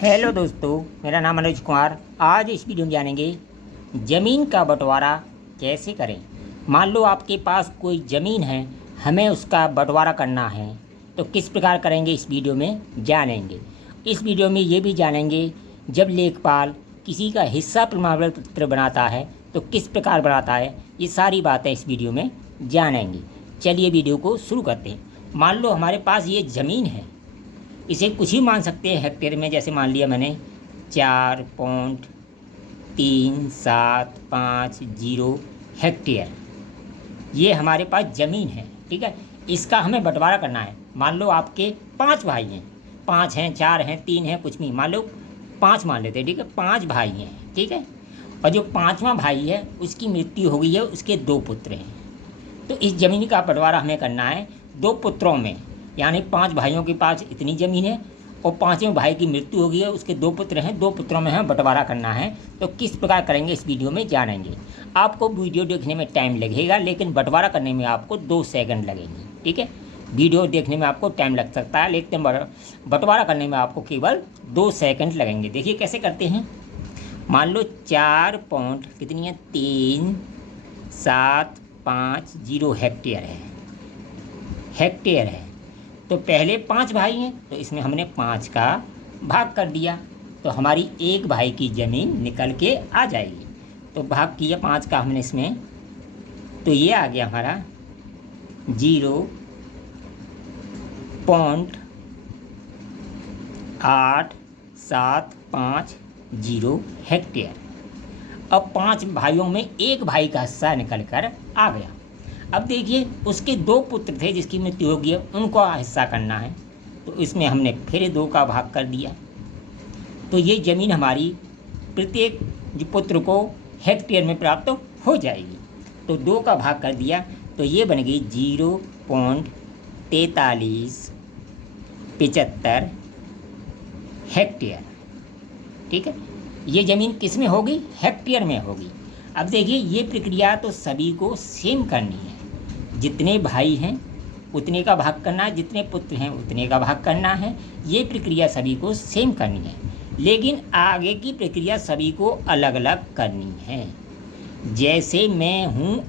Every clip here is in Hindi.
हेलो दोस्तों, मेरा नाम मनोज कुमार। आज इस वीडियो में जानेंगे ज़मीन का बंटवारा कैसे करें। मान लो आपके पास कोई ज़मीन है, हमें उसका बंटवारा करना है, तो किस प्रकार करेंगे इस वीडियो में जानेंगे। इस वीडियो में ये भी जानेंगे जब लेखपाल किसी का हिस्सा प्रमाण पत्र बनाता है तो किस प्रकार बनाता है। ये सारी बातें इस वीडियो में जानेंगे। चलिए वीडियो को शुरू करते हैं। मान लो हमारे पास ये ज़मीन है, इसे कुछ ही मान सकते हैं हेक्टेयर में। जैसे मान लिया मैंने 4.3750 हेक्टेयर, ये हमारे पास ज़मीन है। ठीक है, इसका हमें बंटवारा करना है। मान लो आपके 5 भाई हैं, 5 हैं, 4 हैं, 3 हैं, कुछ भी मान लो 5 मान लेते हैं। ठीक है, 5 भाई हैं। ठीक है, और जो 5वां भाई है उसकी मृत्यु हो गई है, उसके 2 पुत्र हैं। तो इस ज़मीन का बंटवारा हमें करना है 2 पुत्रों में, यानी 5 भाइयों के पास इतनी ज़मीन है और 5वें भाई की मृत्यु हो गई है, उसके 2 पुत्र हैं, 2 पुत्रों में हमें बंटवारा करना है। तो किस प्रकार करेंगे इस वीडियो में जानेंगे। आपको वीडियो देखने में टाइम लगेगा, लेकिन बंटवारा करने में आपको 2 सेकंड लगेंगे। ठीक है, वीडियो देखने में आपको टाइम लग सकता है, लेकिन बंटवारा करने में आपको केवल 2 सेकंड लगेंगे। देखिए कैसे करते हैं। मान लो 4 पॉइंट कितनी है 3750 हेक्टेयर है। तो पहले 5 भाई हैं, तो इसमें हमने 5 का भाग कर दिया, तो हमारी एक भाई की ज़मीन निकल के आ जाएगी। तो भाग किया 5 का हमने इसमें, तो ये आ गया हमारा 0.8750 हेक्टेयर। अब 5 भाइयों में एक भाई का हिस्सा निकल कर आ गया। अब देखिए उसके 2 पुत्र थे जिसकी मृत्यु हो गई है, उनको हिस्सा करना है, तो इसमें हमने फिर 2 का भाग कर दिया। तो ये ज़मीन हमारी प्रत्येक पुत्र को हेक्टेयर में प्राप्त हो जाएगी। तो 2 का भाग कर दिया, तो ये बन गई 0.4375 हेक्टेयर। ठीक है, ये ज़मीन किस में होगी? हेक्टेयर में होगी। अब देखिए ये प्रक्रिया तो सभी को सेम करनी है। जितने भाई हैं उतने का भाग करना है, जितने पुत्र हैं उतने का भाग करना है। ये प्रक्रिया सभी को सेम करनी है, लेकिन आगे की प्रक्रिया सभी को अलग अलग करनी है। जैसे मैं हूँ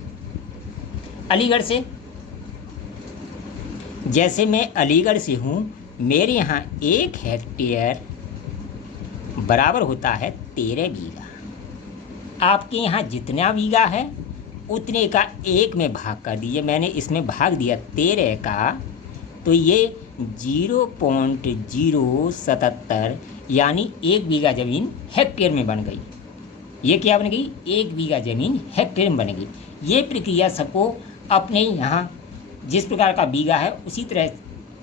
अलीगढ़ से, हूँ, मेरे यहाँ 1 हेक्टेयर बराबर होता है 13 बीघा। आपके यहाँ जितना बीघा है उतने का 1 में भाग कर दीजिए। मैंने इसमें भाग दिया 13 का, तो ये 0.077 यानी 1 बीघा ज़मीन हेक्टेयर में बन गई। ये क्या बन गई? 1 बीघा ज़मीन हेक्टेयर में बन गई। ये प्रक्रिया सबको अपने यहाँ जिस प्रकार का बीघा है उसी तरह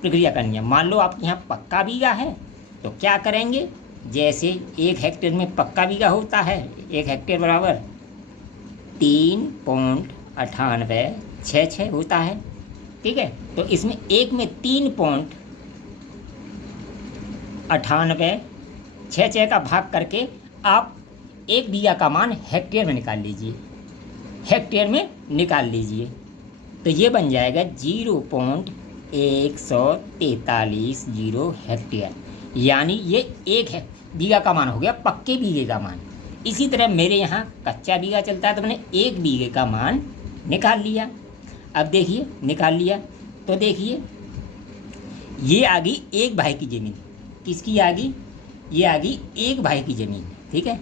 प्रक्रिया करनी है। मान लो आपके यहाँ पक्का बीघा है, तो क्या करेंगे? जैसे 1 हेक्टेयर में पक्का बीघा होता है, 1 हेक्टेयर बराबर 3.9866 होता है। ठीक है, तो इसमें 1 में 3.9866 का भाग करके आप 1 बीघा का मान हेक्टेयर में निकाल लीजिए, तो ये बन जाएगा 0.14330 हेक्टेयर, यानी ये 1 बीघा का मान हो गया, पक्के बीघे का मान। इसी तरह मेरे यहाँ कच्चा बीघा चलता है, तो मैंने 1 बीघे का मान निकाल लिया। अब देखिए निकाल लिया, तो देखिए ये आ गई 1 भाई की ज़मीन। किसकी आ गई? ये आ गई 1 भाई की ज़मीन। ठीक है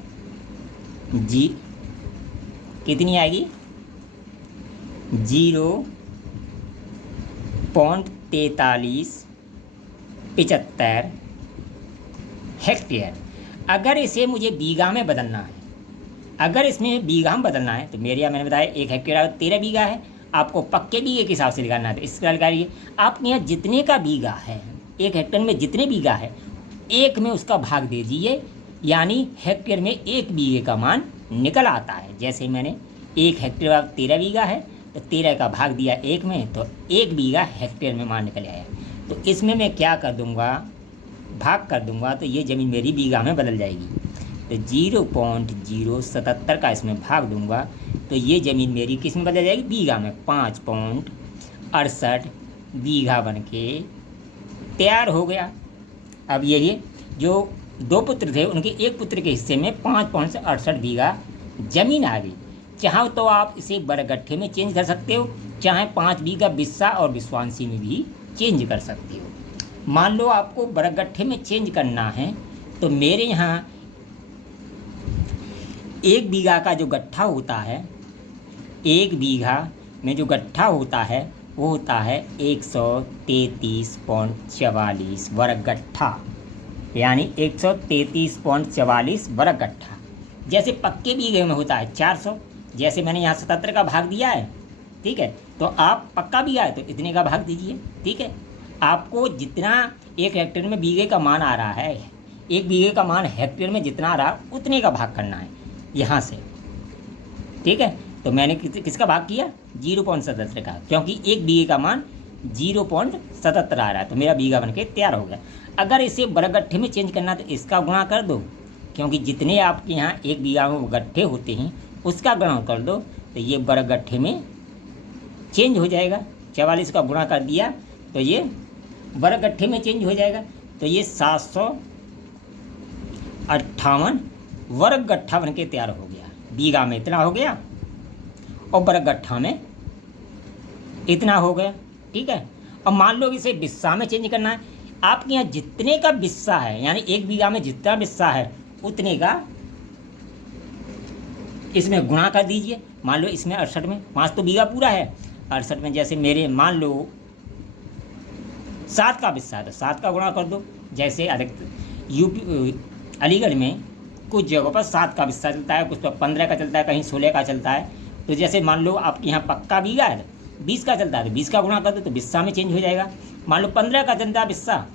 जी, कितनी आएगी? 0.4375 हेक्टेयर। अगर इसे मुझे बीघा में बदलना है, तो मेरे यहाँ मैंने बताया 1 हेक्टेयर 13 बीघा है, आपको पक्के बीघे के हिसाब से निकालना है। तो इस प्रकार करिए, आपके यहाँ जितने का बीघा है, 1 हेक्टेयर में जितने बीघा है, 1 में उसका भाग दे दीजिए, यानी हेक्टेयर में 1 बीघे का मान निकल आता है। जैसे मैंने 1 हेक्टेयर 13 बीघा है, तो 13 का भाग दिया 1 में, तो 1 बीघा हेक्टेयर में मान निकल आया। तो इसमें मैं क्या कर दूँगा? भाग कर दूंगा, तो ये ज़मीन मेरी बीघा में बदल जाएगी। तो 0.077 का इसमें भाग दूंगा, तो ये ज़मीन मेरी किस में बदल जाएगी? बीघा में। 5.68 बीघा बन के तैयार हो गया। अब ये जो 2 पुत्र थे, उनके एक पुत्र के हिस्से में 5.68 बीघा जमीन आ गई। चाहो तो आप इसे बरगट्ठे में चेंज कर सकते हो, चाहे 5 बीघा बिस्सा और विश्वांसी में भी चेंज कर सकते हो। मान लो आपको बरगट्ठे में चेंज करना है तो मेरे यहाँ 1 बीघा का जो गट्ठा होता है, 1 बीघा में जो गट्ठा होता है वो होता है 133.44 वर्ग गट्ठा, यानी 133.44 वर्ग गट्ठा। जैसे पक्के बीघे में होता है 400, जैसे मैंने यहाँ 77 का भाग दिया है, ठीक है, तो आप पक्का बीघा है तो इतने का भाग दीजिए, ठीक है। आपको जितना 1 हेक्टेयर में बीघे का मान आ रहा है, 1 बीघे का मान हेक्टेयर में जितना आ रहा है उतने का भाग करना है यहाँ से, ठीक है। तो मैंने किसका भाग किया? 0.77 का, क्योंकि 1 बीघे का मान 0.77 आ रहा है, तो मेरा बीघा बन के तैयार हो गया। अगर इसे बरगट्ठे में चेंज करना तो इसका गुणा कर दो, क्योंकि जितने आपके यहाँ 1 बीघा में गट्ठे होते हैं उसका गुणा कर दो, तो ये बरगट्ठे में चेंज हो जाएगा। 44 का गुणा कर दिया तो ये बरगट्ठे में चेंज हो जाएगा, तो ये 758 वर्ग गट्ठा बन के तैयार हो गया। बीघा में इतना हो गया और वर्ग गट्ठा में इतना हो गया, ठीक है। अब मान लो इसे बिस्सा में चेंज करना है, आपके यहाँ जितने का बिस्सा है, यानी 1 बीघा में जितना बिस्सा है उतने का इसमें गुणा कर दीजिए। मान लो इसमें 68 में 5 तो बीघा पूरा है, 68 में जैसे मेरे मान लो 7 का बिस्सा है तो 7 का गुणा कर दो। जैसे अधिकतर यूपी अलीगढ़ में कुछ जगहों पर 7 का बिस्सा चलता है, कुछ पर 15 का चलता है, कहीं 16 का चलता है। तो जैसे मान लो आपके यहाँ पक्का बीघा है 20 का चलता है तो 20 का गुणा कर दो तो बिस्सा में चेंज हो जाएगा। मान लो 15 का चलता है बिस्सा,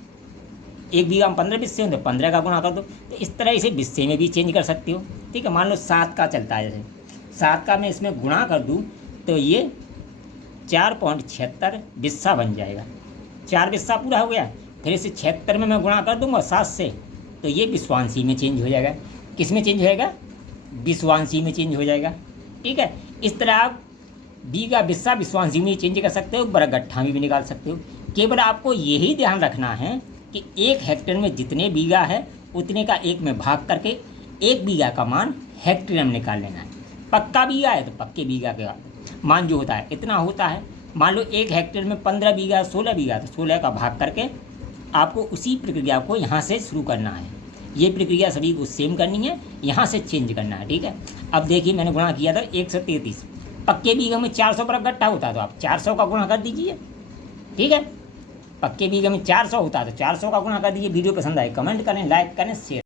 1 बीघा में 15 बिस्से होंगे तो 15 का गुणा कर दो, तो इस तरह इसे बिस्से में भी चेंज कर सकते हो, ठीक है। मान लो 7 का चलता है, जैसे 7 का मैं इसमें गुणा कर दूँ तो ये 4.76 बिस्सा बन जाएगा। 4 बिस्सा पूरा हो गया, फिर इसे 76 में मैं गुणा कर दूँगा 7 से, तो ये विश्वांसी में चेंज हो जाएगा। किस में चेंज हो जाएगा? विश्वांसी में चेंज हो जाएगा, ठीक है। इस तरह आप बीघा बिस्सा विश्वांसी में चेंज कर सकते हो, बरगट्ठा में भी निकाल सकते हो। केवल आपको यही ध्यान रखना है कि 1 हेक्टेयर में जितने बीघा है उतने का 1 में भाग करके 1 बीघा का मान हेक्टेयर में निकाल लेना है। पक्का बीघा है तो पक्के बीघा का मान जो होता है इतना होता है। मान लो 1 हेक्टेयर में 15 बीघा 16 बीघा तो 16 का भाग करके आपको उसी प्रक्रिया को यहाँ से शुरू करना है। ये प्रक्रिया सभी को सेम करनी है, यहाँ से चेंज करना है, ठीक है। अब देखिए मैंने गुणा किया था 133, पक्के बीघे में 400 पर गट्ठा होता है तो आप 400 का गुणा कर दीजिए, ठीक है। पक्के बीघे में 400 होता है तो 400 का गुणा कर दीजिए। वीडियो पसंद आए कमेंट करें, लाइक करें, शेयर